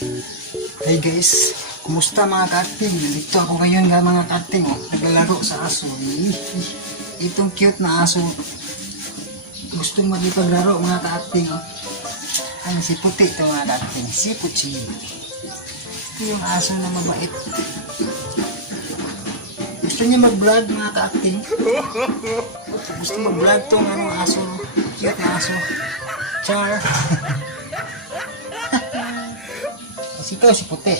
Hey guys, kumusta mga ka-acting? Dito ako ngayon nga mga ka-acting. Naglalaro sa aso. Itong cute na aso. Gustong maglipaglaro mga ka-acting. Ano si Puti ito mga ka-acting? Si Puchi. Ito yung aso na mabait. Gusto niya mag-vlog mga ka-acting. Gusto mag-vlog itong aso. Cute na aso. Char. Ikaw si Puti.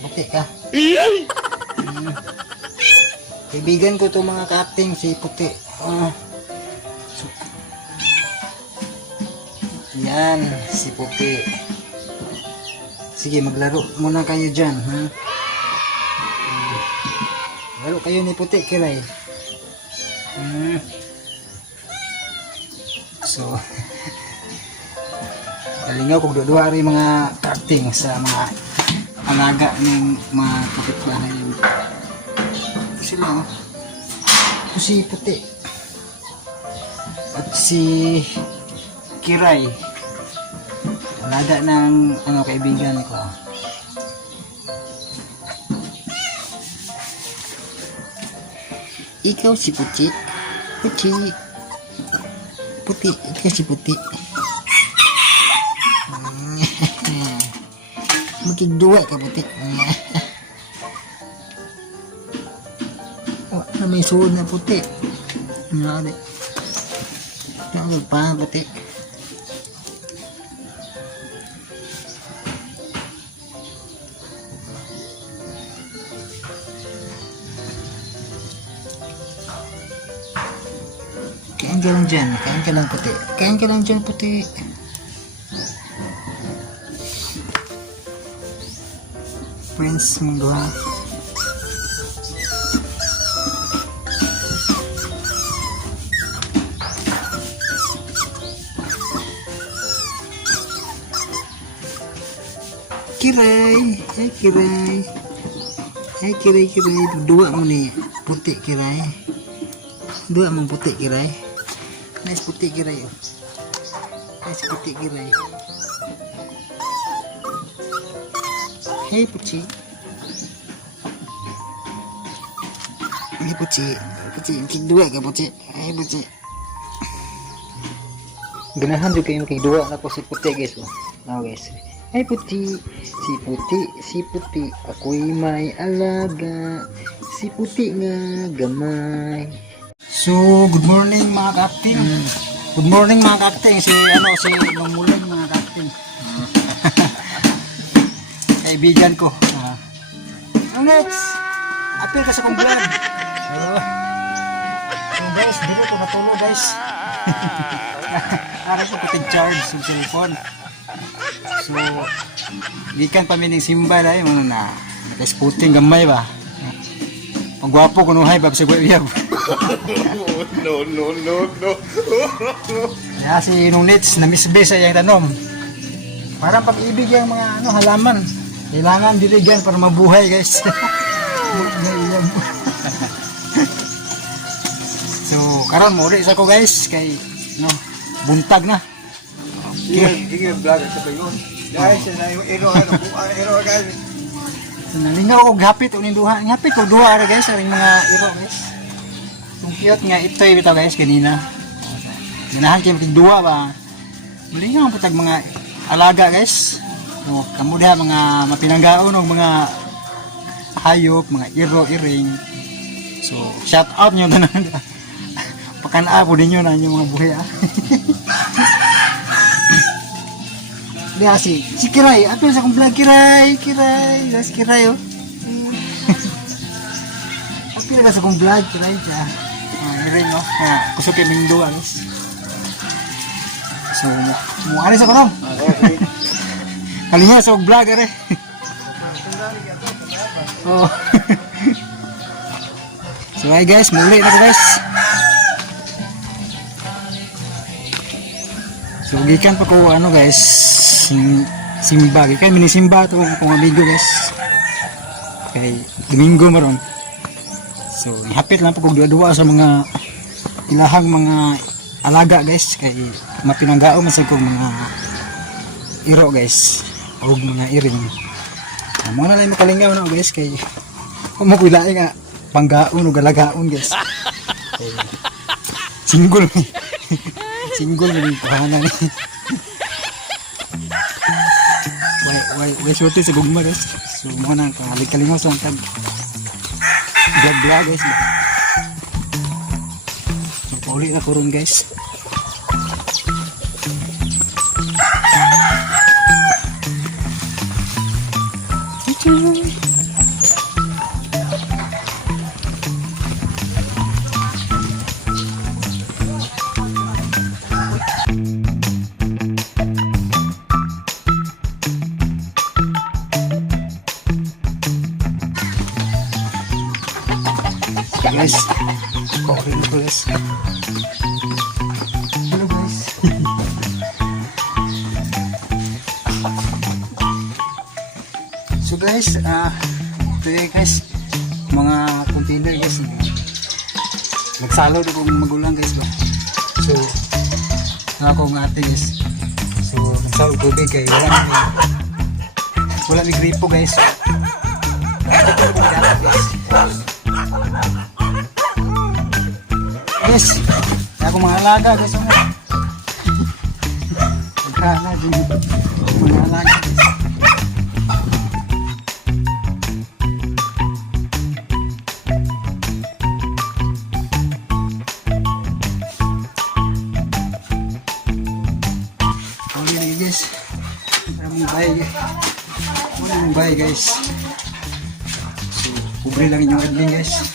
Puti ka. Kaibigan ko to mga ka-acting, si Puti. Yan, si Puti. Sige, maglaro muna kayo dyan. Ha? Laro kayo ni Puti, Kiray. So, galingaw kung dua rin mga ka-acting sa mga alaga ng mga kapitbahay. Ito sila, oh. Ito si Puti at si Kiray, alaga ng kaibigan ko. Ikaw si Puti. Puti, ikaw si Puti. Magkigduwa ka Puti. Oh, na may suod na Puti. Ano pa Puti. Kain ka lang dyan. Kain ka lang Puti. Kain ka lang dyan Puti. Prince Mundo ha. Kiray, hey Kiray. Hey Kiray, dua mo ni Puti Kiray. Dua mo Puti Kiray. Nice Puti Kiray. Nice Puti Kiray. Hey Puchi. Hey Puchi. Kigdua ka Puchi. Hey Puchi. Ganahan juga yung kigdua na ko si Puti guys. Oh guys. Hey Puchi. Si Puti. Ako'y may alaga. Si Puti nga gamay. So, good morning mga ka-acting. Good morning mga ka-acting. Si Mamulang mga ka-acting. Kaibigan ko. Next, apil ka sa kong vlog. So guys, dito ko natulog guys. Harap ko puting charge sa cellphone. So, gikan pa mining simba dahil mga na nakasputing gamay ba. Pagwapo ko nuhay ba sa gwayab. No. Kaya si Nunits na misbes ay yung tanom. Parang pag-ibig yung mga halaman. Kailangan diligan para mabuhay guys. So karon mo ulit sa ko guys kay buntag na. Sige vlog sa payon. Guys, na yung ero guys. Nalingaw og hapit uning duha. Hapit ko duha ra guys aring mga iro guys. Yung cute nga itoy bitaw guys kanina. Ganahan kay duha ba. Malingaw putag mga alaga guys. No, kamo diha mga mapinanggaon ng mga hayop, mga iro-iring. So, shout out nyo na pakana po ninyo na inyong mga buhay Diha si Kiray, ato sa akong vlog Kiray, yes Kiray oh. Ato na sa akong vlog Kiray siya. Iring oh, kusok yung mingdo guys. So, mo alis ako no? Kalinya sa vlog are. Oh. So hi guys, muli na ko guys. So gikan pa ko guys, simba, gikan mini simba to akong amigo guys. Kay Domingo maron. So hapit lang pa ko duwa sa mga ilahang mga alaga guys kay mapinanggao man sa kong mga iro guys. og mga iring. Mo na lang makalingaw na guys kay kumukilay nga panggaon o galagaon guys. Single ni. Single ni kuhanan ni. Why short sa gugma guys. So mo na kalingaw sa tag. Vlog guys. So pauli na ko ron guys. Guys, okay na to guys. Hello guys. So guys, ito yung guys, mga container guys. Nagsalo na kong magulang guys ba. So, nga akong ate guys. So, nagsalo tubig kay wala may gripo guys. Guys, ako mga alaga guys. Magkala din mga alaga guys. Muli lagi guys. Muli mong bahay guys. So, kubre lang inyong admin guys.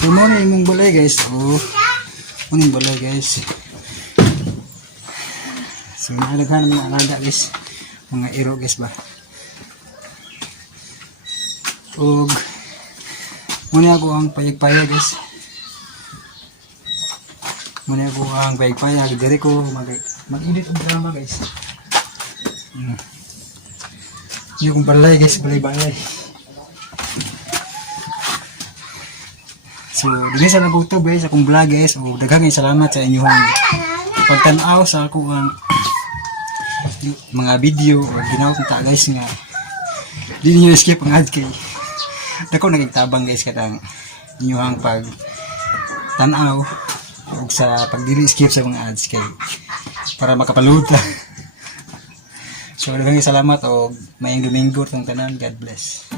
So muna yung balay guys. Muna yung balay guys. So nalaghan ng mga alaga guys. Mga iro guys ba. Og muna ako ang payag-payag guys. Muna ako ang payag-payag. Dari ko mag-edit ang drama guys. Yung balay guys. Balay-balay. So, dili sa nabuto guys, akong vlog guys. O, daghang salamat sa inyong pagtanaw sa akong mga video o ginawa kong ta guys nga di niyo skip ang ads kay dako nagigtabang guys katang inyong pagtanaw o sa pagdili skip sa mga ads kay para makapaload ta. So, daghang salamat o mayang Domingo tong tanan. God bless.